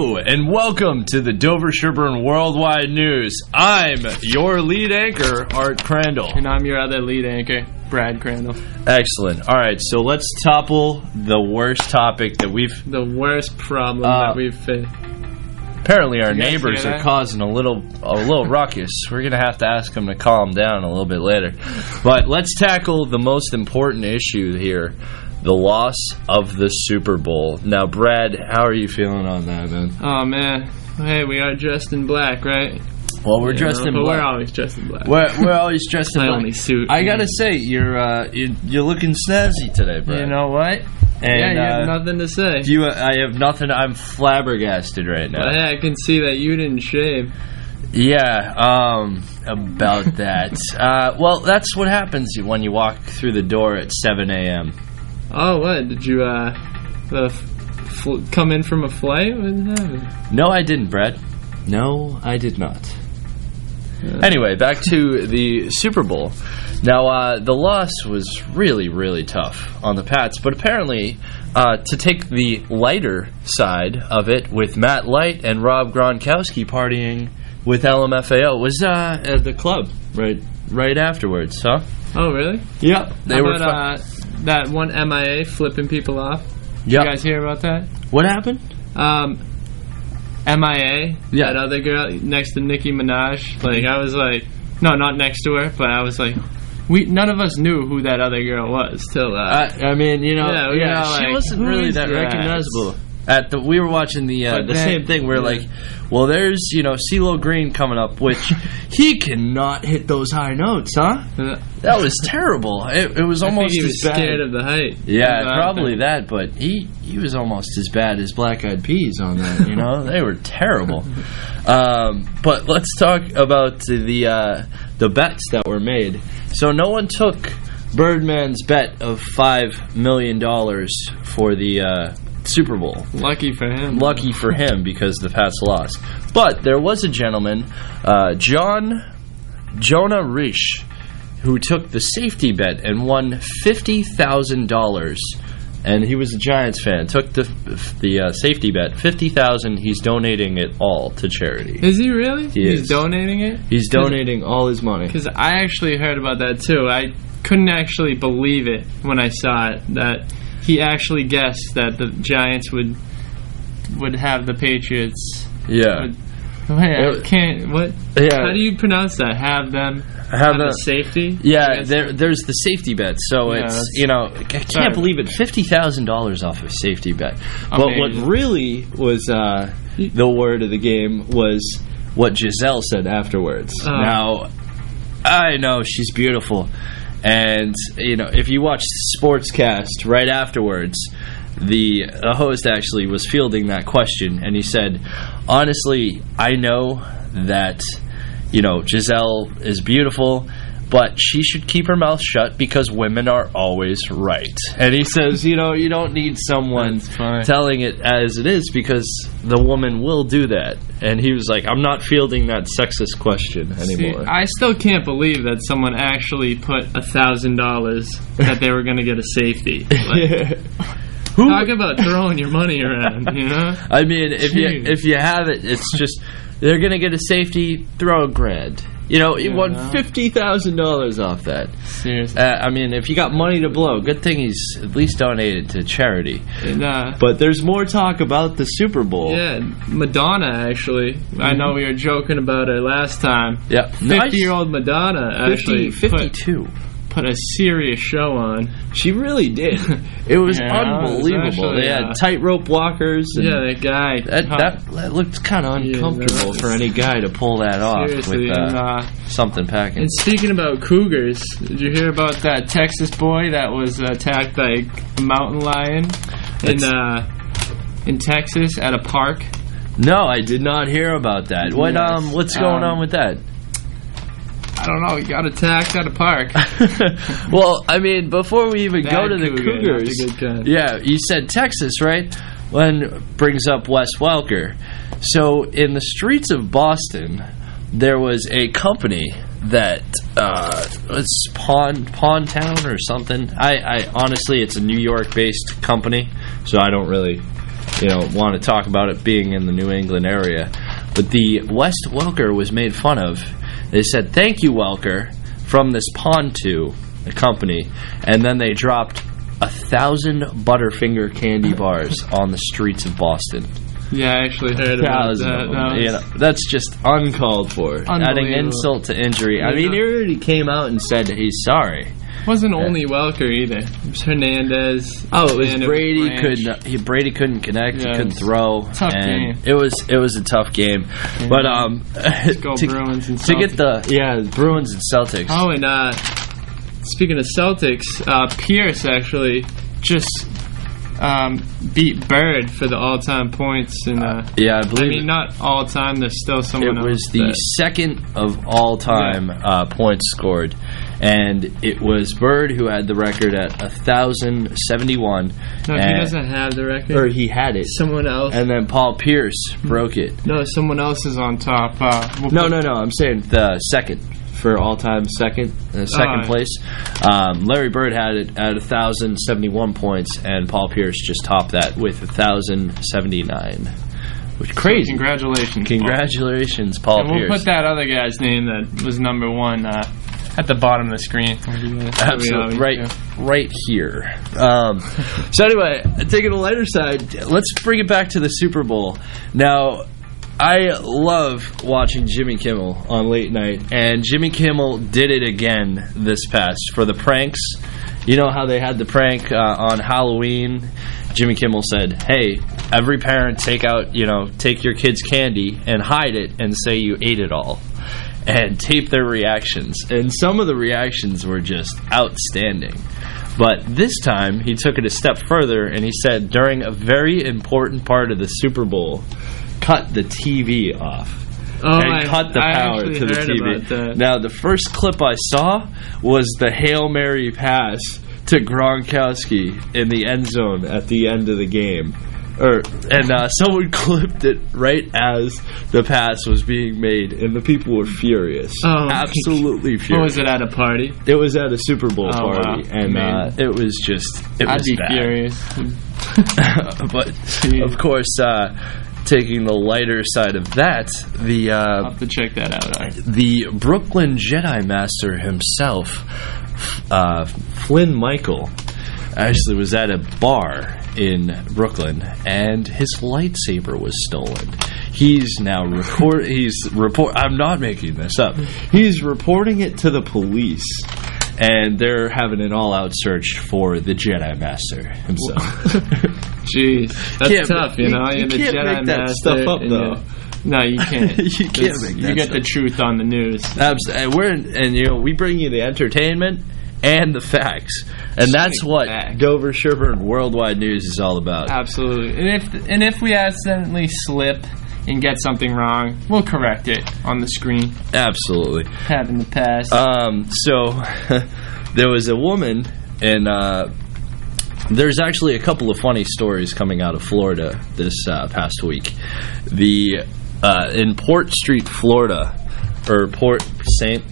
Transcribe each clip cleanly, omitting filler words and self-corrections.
Hello, and welcome to the Dover-Sherborn Worldwide News. I'm your lead anchor, Art Crandall. And I'm your other lead anchor, Brad Crandall. Excellent. All right, so let's topple the worst topic that we've... The worst problem that we've faced. Apparently our neighbors are causing a little ruckus. We're going to have to ask them to calm down a little bit later. But let's tackle the most important issue here. The loss of the Super Bowl. Now, Brad, how are you feeling on that, man? Oh, man. Hey, we are dressed in black, right? Well, we're dressed in black. We're always dressed in black. We're always dressed in black. My only suit. I gotta say, you're looking snazzy today, Brad. You know what? And, you have nothing to say. I have nothing. I'm flabbergasted right now. But hey, I can see that you didn't shave. Yeah, about that. Well, that's what happens when you walk through the door at 7 a.m. Oh, what? Did you come in from a flight? What happened? No, I didn't, Brad. No, I did not. Anyway, back to the Super Bowl. Now, the loss was really, really tough on the Pats, but apparently, to take the lighter side of it, with Matt Light and Rob Gronkowski partying with LMFAO, was at the club right afterwards, huh? Oh, really? Yep. They were that one MIA flipping people off. Yep. You guys hear about that? What happened? MIA, that other girl next to Nicki Minaj. Like, I was like, no, not next to her, but I was like, none of us knew who that other girl was till. I mean, she like, wasn't really that recognizable. We were watching the same thing. We're like, well, there's CeeLo Green coming up, which he cannot hit those high notes, huh? That was terrible. It was almost he was as bad. Scared of the height. Yeah, probably that. But he was almost as bad as Black Eyed Peas on that. They were terrible. But let's talk about the bets that were made. So no one took Birdman's bet of $5 million for the Super Bowl. Lucky for him. Lucky for him, because the Pats lost. But there was a gentleman, Jonah Risch, who took the safety bet and won $50,000. And he was a Giants fan. Took the safety bet, $50,000. He's donating it all to charity. Is he really? He's donating it? He's donating all his money. Because I actually heard about that too. I couldn't actually believe it when I saw it, that he actually guessed that the Giants would have the Patriots. Yeah. I can't. What? Yeah. How do you pronounce that? Have the safety? Yeah, there's the safety bet. So it's I can't believe it. $50,000 off a safety bet. But what really was the word of the game was what Giselle said afterwards. Now, I know she's beautiful. And, if you watch Sportscast right afterwards, the host actually was fielding that question, and he said, honestly, I know that, Giselle is beautiful, but she should keep her mouth shut because women are always right. And he says, you don't need someone telling it as it is because the woman will do that. And he was like, I'm not fielding that sexist question anymore. See, I still can't believe that someone actually put $1,000 that they were going to get a safety. Like, talk about throwing your money around, I mean, if you have it, it's just, they're going to get a safety, throw $1,000. He won $50,000 off that. Seriously. I mean, if you got money to blow, good thing he's at least donated to charity. But there's more talk about the Super Bowl. Yeah, Madonna, actually. Mm-hmm. I know we were joking about her last time. Yeah. 50-year-old Madonna actually 52. Put a serious show on. She really did. It was unbelievable. They had tightrope walkers. And that guy. That looked kind of uncomfortable for any guy to pull that off with something packing. And speaking about cougars, did you hear about that Texas boy that was attacked by a mountain lion in Texas at a park? No, I did not hear about that. What's going on with that? I don't know. He got attacked at a park. Well, I mean, before we even go to the Cougars, you said Texas, right? One brings up Wes Welker. So in the streets of Boston, there was a company that it's Pawn Town or something. I honestly, it's a New York-based company, so I don't really want to talk about it being in the New England area. But the West Welker was made fun of. They said, "Thank you, Welker," from this Pontu company, and then they dropped 1,000 Butterfinger candy bars on the streets of Boston. Yeah, I actually heard about that. That's just uncalled for. Adding insult to injury. I mean, he already came out and said he's sorry. It wasn't only Welker either. It was Hernandez. Oh, it was Brady. Brady couldn't connect. He couldn't throw. Tough game. It was a tough game. Yeah. But let's go Bruins and Celtics. To get the Bruins and Celtics. Oh, and speaking of Celtics, Pierce actually just beat Bird for the all-time points. And I believe. I mean, not all-time. There's still someone else. It was the second of all-time points scored. And it was Bird who had the record at 1,071. No, he doesn't have the record. Or he had it. Someone else. And then Paul Pierce broke it. No, someone else is on top. No. I'm saying the second. For all-time second place. Larry Bird had it at 1,071 points, and Paul Pierce just topped that with 1,079. Which crazy. So Congratulations, Paul Pierce. And we'll put that other guy's name that was number one at the bottom of the screen. Absolutely. Right here. So anyway, taking a lighter side, let's bring it back to the Super Bowl. Now, I love watching Jimmy Kimmel on late night, and Jimmy Kimmel did it again this past for the pranks. You know how they had the prank on Halloween? Jimmy Kimmel said, "Hey, every parent take your kid's candy and hide it and say you ate it all." And tape their reactions. And some of the reactions were just outstanding. But this time, he took it a step further, and he said, during a very important part of the Super Bowl, cut the TV off. Cut the power to the TV. Now, the first clip I saw was the Hail Mary pass to Gronkowski in the end zone at the end of the game. Someone clipped it right as the pass was being made, and the people were furious. Absolutely furious. What was it, at a party? It was at a Super Bowl party, wow. and it was just, I'd be furious. But, of course, taking the lighter side of that, I'll have to check that out. The Brooklyn Jedi Master himself, Flynn Michael, actually was at a bar in Brooklyn, and his lightsaber was stolen. He's now I'm not making this up. He's reporting it to the police, and they're having an all-out search for the Jedi Master himself. Jeez, that's tough, you know. You the can't Jedi make that Master stuff up, though. No, you can't. You can't make that You get the truth on the news. Absolutely. We bring you the entertainment and the facts. And that's what Dover-Sherborn Worldwide News is all about. Absolutely. And if we accidentally slip and get something wrong, we'll correct it on the screen. Absolutely. Have in the past. So there was a woman, and there's actually a couple of funny stories coming out of Florida this past week. In Port Street, Florida, or Port St.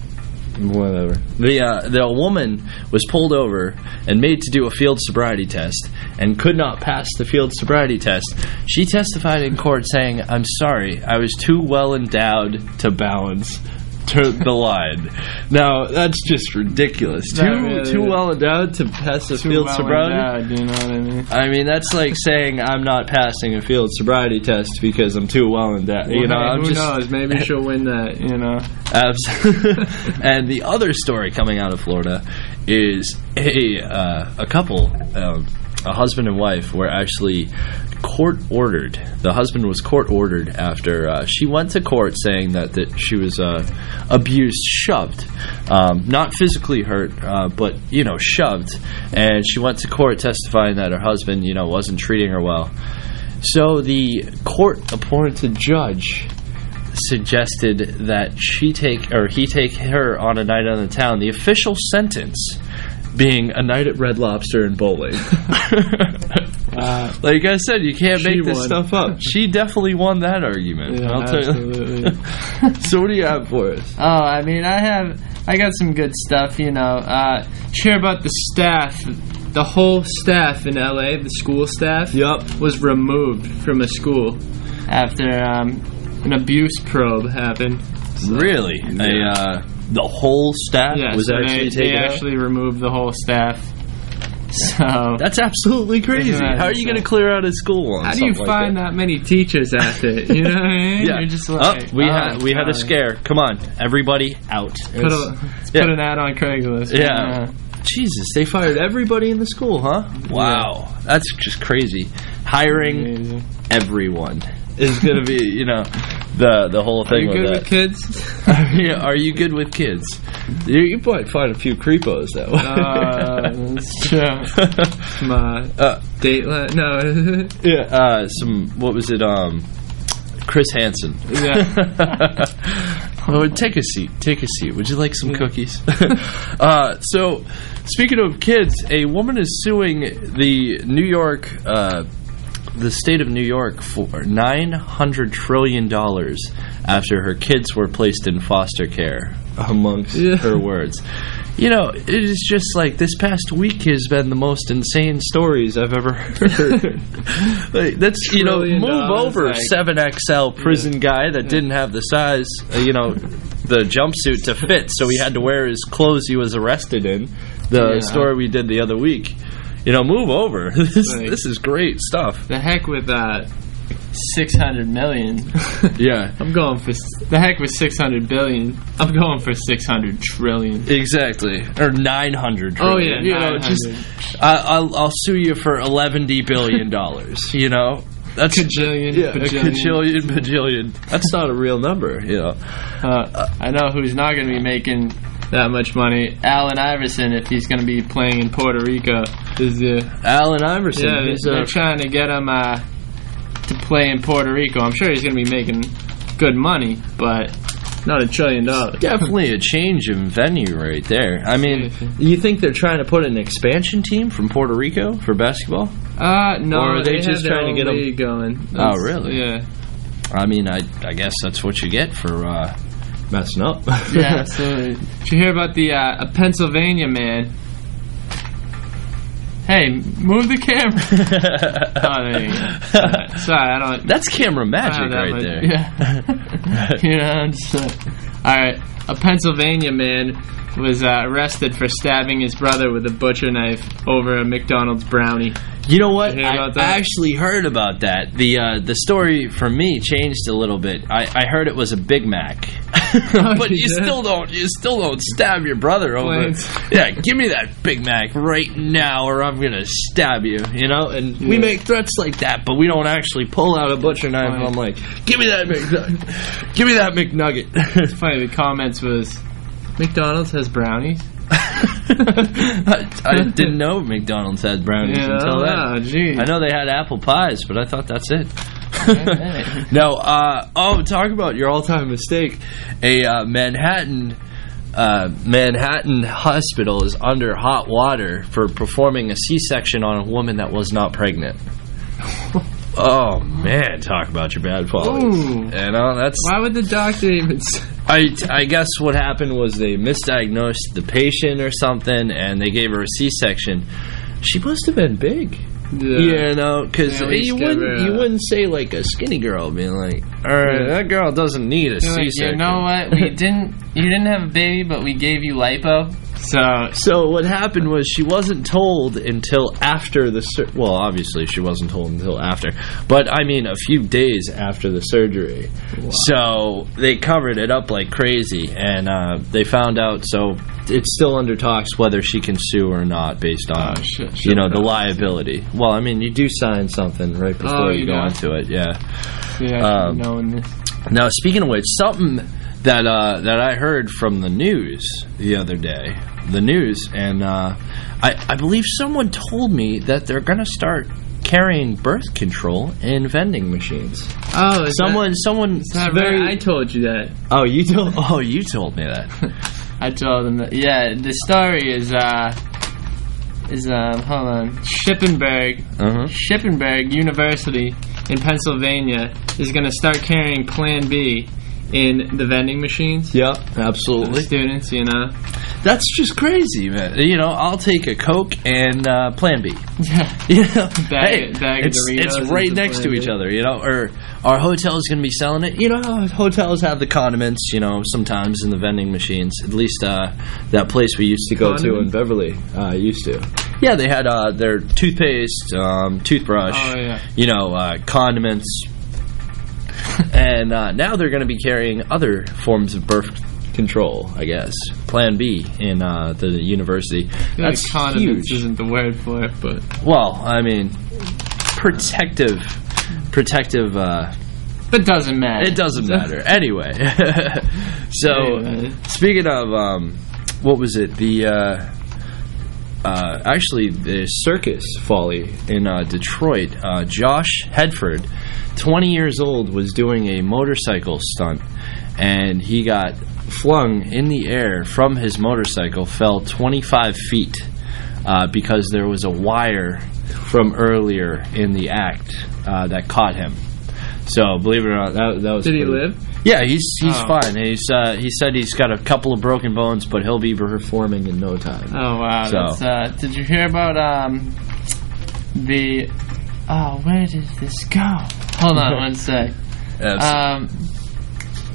Whatever. The woman was pulled over and made to do a field sobriety test and could not pass the field sobriety test. She testified in court saying, "I'm sorry, I was too well endowed to balance the line." Now, that's just ridiculous. Too well endowed to pass the field sobriety? Endowed, you know what I mean? I mean, that's like saying I'm not passing a field sobriety test because I'm too well endowed. Well, who knows? Maybe she'll win that, you know. Absolutely. And the other story coming out of Florida is a couple, a husband and wife, were actually court-ordered. The husband was court-ordered after she went to court saying that she was abused, shoved. Not physically hurt, but, shoved. And she went to court testifying that her husband, wasn't treating her well. So the court-appointed judge suggested that he take her on a night on the town. The official sentence being a night at Red Lobster and bowling. Like I said, you can't make this stuff up. She definitely won that argument. Yeah, absolutely. So what do you have for us? Oh, I mean, I got some good stuff, Did you hear about the staff the whole staff in L.A., the school staff, was removed from a school after an abuse probe happened. So, really? Yeah. The whole staff was actually taken out? They actually removed the whole staff. So that's absolutely crazy. How are you going to clear out a school? How do you find that many teachers after it? You know what I mean? Yeah. You're just like, we had a scare. Come on, everybody out. Let's put an ad on Craigslist. Yeah. Jesus, they fired everybody in the school, huh? Wow, that's just crazy. Hiring everyone is going to be, the whole thing with that. Are you good with kids? Are you good with kids? You might find a few creepos, though. That's true. Some Dateline? No. Yeah. What was it? Chris Hansen. Yeah. Oh, take a seat. Take a seat. Would you like some cookies? So, speaking of kids, a woman is suing the state of New York for $900 trillion after her kids were placed in foster care, amongst her words. It is just like this past week has been the most insane stories I've ever heard. That's, move over, 7XL prison guy that didn't have the size, the jumpsuit to fit, so he had to wear his clothes he was arrested in. The story we did the other week. Move over. This is great stuff. The heck with 600 million. Yeah. I'm going for the heck with 600 billion. I'm going for 600 trillion. Exactly. Or 900 trillion. Oh yeah, I'll sue you for $11 billion. That's cajillion. Yeah, bajillion. Bajillion. That's not a real number. I know who's not going to be making that much money. Allen Iverson, if he's going to be playing in Puerto Rico, Allen Iverson. Yeah, they're trying to get him to play in Puerto Rico. I'm sure he's going to be making good money, but not $1 trillion. Definitely a change in venue right there. I mean, you think they're trying to put an expansion team from Puerto Rico for basketball? No. Or are they just trying to get them going? Oh, really? Yeah. I mean, I guess that's what you get for messing up. Yeah. So, did you hear about a Pennsylvania man? Hey, move the camera. Oh, there you go. Sorry, I don't... That's camera magic right there. Yeah. All right. A Pennsylvania man was arrested for stabbing his brother with a butcher knife over a McDonald's brownie. You know what? I actually heard about that. The story for me changed a little bit. I heard it was a Big Mac, but you still don't stab your brother over. Yeah, give me that Big Mac right now, or I'm gonna stab you. And we make threats like that, but we don't actually pull out a butcher knife. And I'm like, give me that McNugget. It's funny. The comments was, McDonald's has brownies. I didn't know McDonald's had brownies until then. I know they had apple pies, but I thought that's it. No, talk about your all-time mistake. A Manhattan hospital is under hot water for performing a C-section on a woman that was not pregnant. Oh man, talk about your bad follies. That's why would the doctor even? I guess what happened was they misdiagnosed the patient or something, and they gave her a C-section. She must have been big. Because you wouldn't say like a skinny girl being like, all right, that girl doesn't need a C-section. You know what? You didn't have a baby, but we gave you lipo. So what happened was she wasn't told until after the well, obviously she wasn't told until after, but I mean a few days after the surgery. Wow. So they covered it up like crazy, and they found out. So it's still under talks whether she can sue or not based on the liability. Well, I mean you do sign something right before you go into it. Yeah. Yeah. Knowing this. Now speaking of which, something that I heard from the news the other day. And I believe someone told me that they're going to start carrying birth control in vending machines. Oh, someone. I told you that. Oh, you told me that. I told them that. Yeah, the story is hold on. Shippensburg University in Pennsylvania is going to start carrying Plan B in the vending machines. Yeah, absolutely. For students, That's just crazy, man. You know, I'll take a Coke and Plan B. Yeah. You know, bag of it's right next to each other, you know, or our hotel is going to be selling it. You know how hotels have the condiments, you know, sometimes in the vending machines. At least that place we used to go to in Beverly used to. Yeah, they had their toothpaste, toothbrush, you know, condiments. And now they're going to be carrying other forms of birth control, I guess. Plan B in the university. That's condiments huge. Isn't the word for it, but... Well, I mean, protective... But doesn't matter. It doesn't matter. Anyway. So, speaking of... what was it? The... actually, the circus folly in Detroit. Josh Hedford, 20 years old, was doing a motorcycle stunt, and he got flung in the air from his motorcycle, fell 25 feet because there was a wire from earlier in the act that caught him. So, believe it or not, that was... Did he live? Yeah, he's fine. He said he's got a couple of broken bones, but he'll be performing in no time. Oh, wow. So. That's, did you hear about the... Oh, where did this go? Hold on one sec.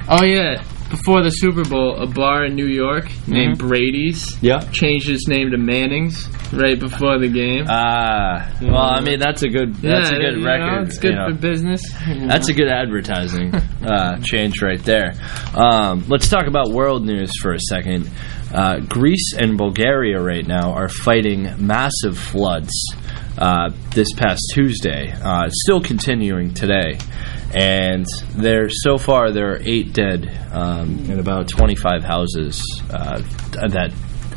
Oh, yeah. Before the Super Bowl, a bar in New York named Brady's changed its name to Manning's right before the game. Well, I mean, that's a good record. Know, it's good for business. That's a good advertising change right there. Let's talk about world news for a second. Greece and Bulgaria right now are fighting massive floods this past Tuesday. It's still continuing today. And so far there are 8 dead and about 25 houses that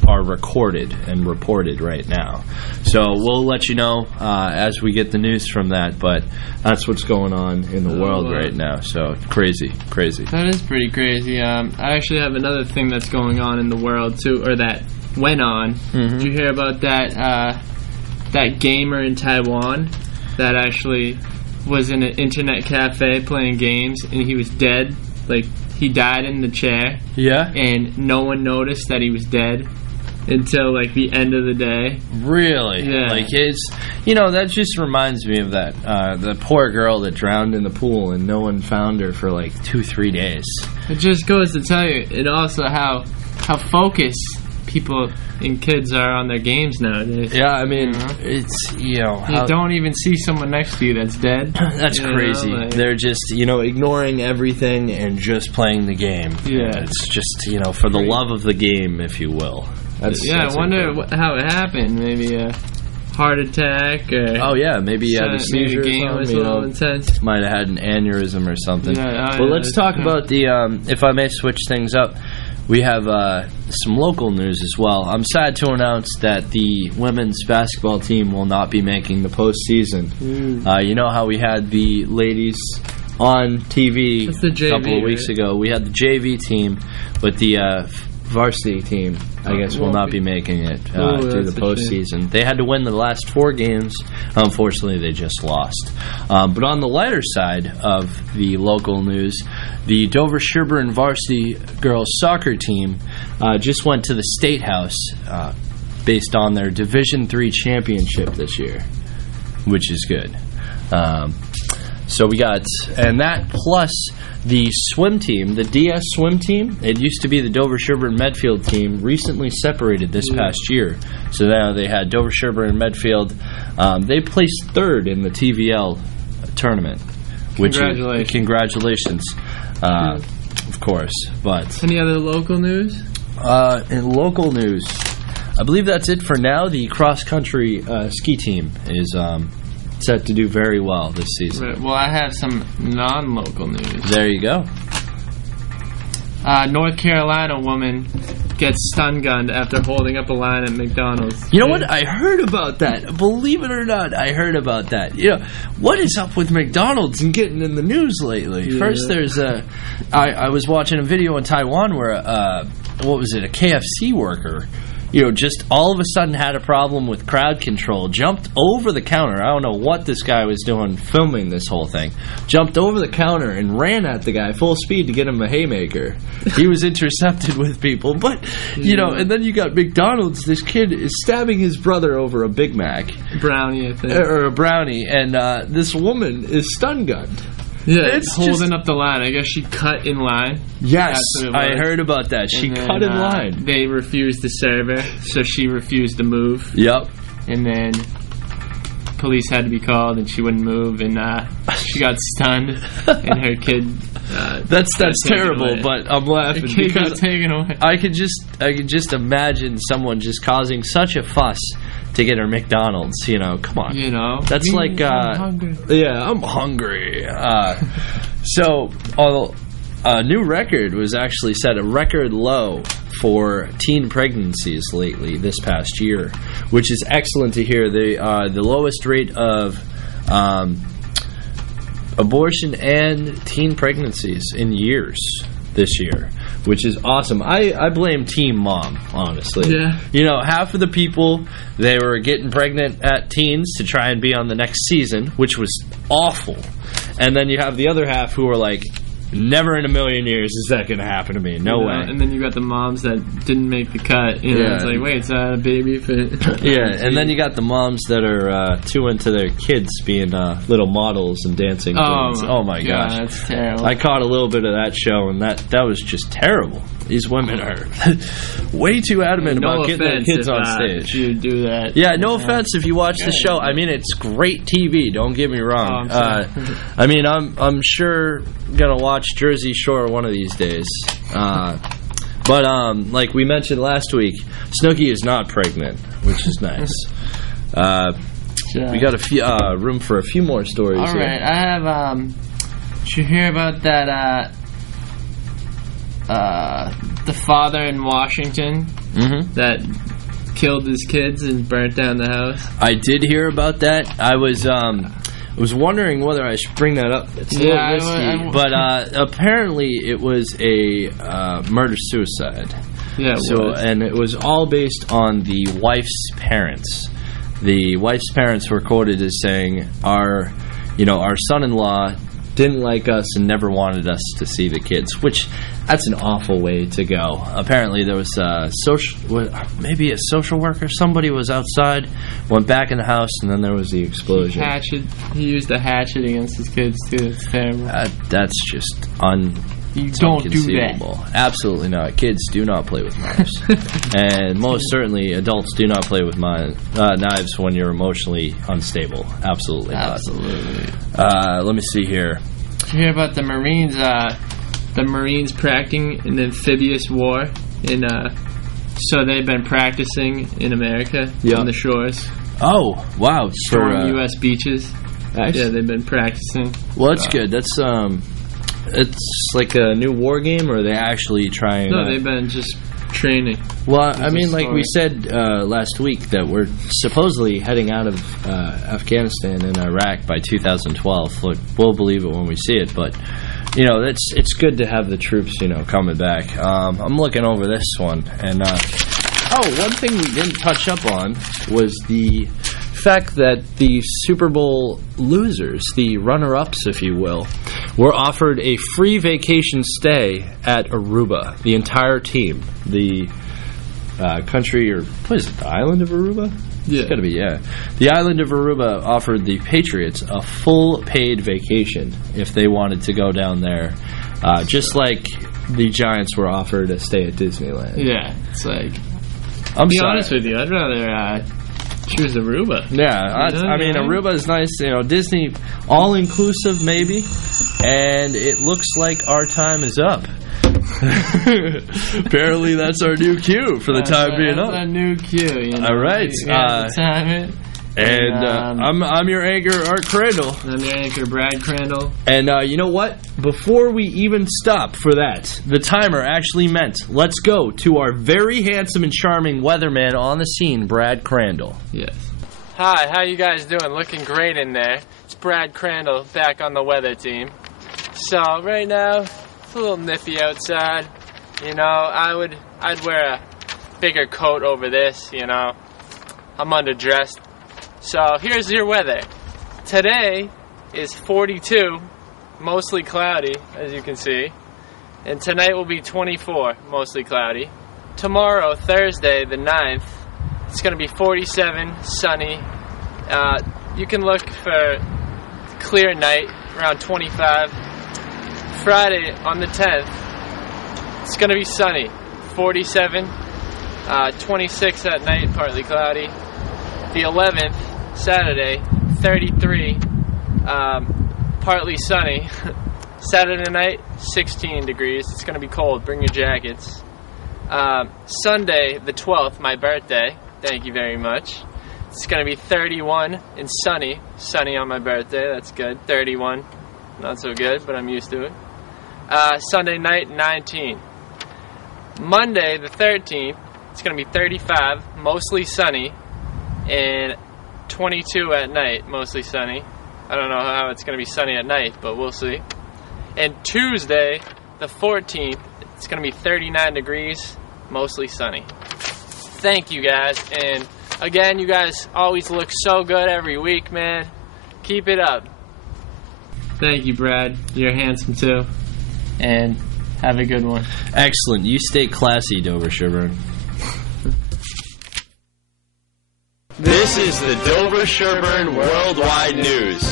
are recorded and reported right now. So we'll let you know as we get the news from that, but that's what's going on in the world right now. So crazy. That is pretty crazy. I actually have another thing that's going on in the world too, or that went on. Did you hear about that gamer in Taiwan that actually was in an internet cafe playing games, and he was dead? Like, he died in the chair. Yeah. And no one noticed that he was dead until, like, the end of the day. Really? Yeah. Like, that just reminds me of that, the poor girl that drowned in the pool and no one found her for, like, 2-3 days. It just goes to tell you, and also how focused people and kids are on their games nowadays. Yeah, I mean, it's, you don't even see someone next to you that's dead. That's crazy. They're just, ignoring everything and just playing the game. Yeah. It's just, for the love of the game, if you will. I wonder how it happened. Maybe a heart attack or... maybe he had a seizure the game was a little intense. Might have had an aneurysm or something. Let's talk about the, if I may switch things up, we have some local news as well. I'm sad to announce that the women's basketball team will not be making the postseason. You know how we had the ladies on TV a couple of weeks ago? We had the JV team, but the varsity team, I guess, will not be making it through the postseason. They had to win the last 4 games. Unfortunately, they just lost. But on the lighter side of the local news, the Dover-Sherborn varsity girls soccer team just went to the State House based on their Division III championship this year, which is good. So we got, and that plus the swim team, the DS swim team, it used to be the Dover-Sherborn Medfield team, recently separated this past year. So now they had Dover-Sherborn and Medfield. They placed 3rd in the TVL tournament. Congratulations. Of course. But any other local news? In local news, I believe that's it for now. The cross-country ski team is set to do very well this season. Right. Well, I have some non-local news. There you go. North Carolina woman gets stun-gunned after holding up a line at McDonald's. You know what? I heard about that. Believe it or not, I heard about that. What is up with McDonald's and getting in the news lately? Yeah. First, there's I was watching a video in Taiwan where, a KFC worker just all of a sudden had a problem with crowd control, jumped over the counter. I don't know what this guy was doing filming this whole thing. Jumped over the counter and ran at the guy full speed to get him a haymaker. He was intercepted with people. But, and then you got McDonald's. This kid is stabbing his brother over a Big Mac. Brownie, I think. Or a brownie. And this woman is stun-gunned. Yeah, it's holding up the line. I guess she cut in line. Yes, I heard about that. She cut in line. They refused to serve her, so she refused to move. Yep. And then police had to be called, and she wouldn't move, and she got stunned, and her kid. That's terrible, but I'm laughing because taken away. I could just imagine someone just causing such a fuss to get her McDonald's, come on. That's like, I'm hungry. Yeah, I'm hungry. So, a new record was actually set, a record low for teen pregnancies lately this past year, which is excellent to hear. The lowest rate of abortion and teen pregnancies in years this year, which is awesome. I blame Teen Mom, honestly. Yeah. Half of the people, they were getting pregnant at teens to try and be on the next season, which was awful. And then you have the other half who are like, never in a million years is that going to happen to me. No way. And then you got the moms that didn't make the cut. It's like, wait, it's a baby fit. Yeah, and then you got the moms that are too into their kids being little models and dancing queens. Oh my gosh. That's terrible. I caught a little bit of that show, and that was just terrible. These women are way too adamant about getting their kids on stage. You do that. Yeah, no offense if you watch the show. I mean, it's great TV. Don't get me wrong. I'm sure gonna watch Jersey Shore one of these days. But like we mentioned last week, Snooki is not pregnant, which is nice. We got a few room for a few more stories. All right, I have. Did you hear about that? The father in Washington that killed his kids and burnt down the house. I did hear about that. I was wondering whether I should bring that up. It's a little risky, but apparently it was a murder-suicide. Yeah, and it was all based on the wife's parents. The wife's parents were quoted as saying, "Our son-in-law didn't like us and never wanted us to see the kids," which that's an awful way to go. Apparently there was maybe a social worker. Somebody was outside, went back in the house, and then there was the explosion. He used a hatchet against his kids too. It's terrible. That's just You don't do that. Absolutely not. Kids do not play with knives. And most certainly adults do not play with knives when you're emotionally unstable. Absolutely not. Absolutely. Let me see here. Did you hear about the Marines? The Marines practicing an amphibious war so they've been practicing in America on the shores. Oh, wow. For U.S. beaches. Nice. Yeah, they've been practicing. Well, that's good. That's it's like a new war game, or are they actually trying? No, they've been just training. Well, I mean, like we said last week, that we're supposedly heading out of Afghanistan and Iraq by 2012. Look, we'll believe it when we see it, but it's good to have the troops, coming back. I'm looking over this one, and one thing we didn't touch up on was the fact that the Super Bowl losers, the runner-ups, if you will, were offered a free vacation stay at Aruba. The entire team, the country, or what is it, the island of Aruba? Yeah. It's got to be, yeah. The island of Aruba offered the Patriots a full paid vacation if they wanted to go down there, just like the Giants were offered a stay at Disneyland. Yeah, it's like, I'll be honest with you, I'd rather choose Aruba. Yeah, I mean, Aruba is nice. Disney, all-inclusive maybe, and it looks like our time is up. Apparently, that's our new cue for the time being up. That's our new cue. All right. I'm your anchor, Art Crandall. And I'm your anchor, Brad Crandall. And you know what? Before we even stop for that, the timer actually meant, let's go to our very handsome and charming weatherman on the scene, Brad Crandall. Yes. Hi, how you guys doing? Looking great in there. It's Brad Crandall back on the weather team. So right now, it's a little nippy outside. I'd wear a bigger coat over this, you know. I'm underdressed. So here's your weather. Today is 42, mostly cloudy, as you can see. And tonight will be 24, mostly cloudy. Tomorrow, Thursday, the 9th, it's going to be 47, sunny. You can look for clear night, around 25. Friday, on the 10th, it's going to be sunny, 47, 26 at night, partly cloudy. The 11th, Saturday, 33, partly sunny. Saturday night, 16 degrees. It's going to be cold. Bring your jackets. Sunday, the 12th, my birthday. Thank you very much. It's going to be 31 and sunny. Sunny on my birthday. That's good. 31. Not so good, but I'm used to it. Sunday night, 19. Monday, the 13th, it's going to be 35, mostly sunny, and 22 at night, mostly sunny. I don't know how it's going to be sunny at night, but we'll see. And Tuesday, the 14th, it's going to be 39 degrees, mostly sunny. Thank you guys, and again, you guys always look so good every week, man. Keep it up. Thank you, Brad. You're handsome too. And have a good one. Excellent. You stay classy, Dover-Sherborn. This is the Dover-Sherborn Worldwide News.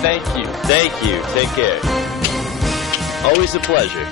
Thank you. Thank you. Take care. Always a pleasure.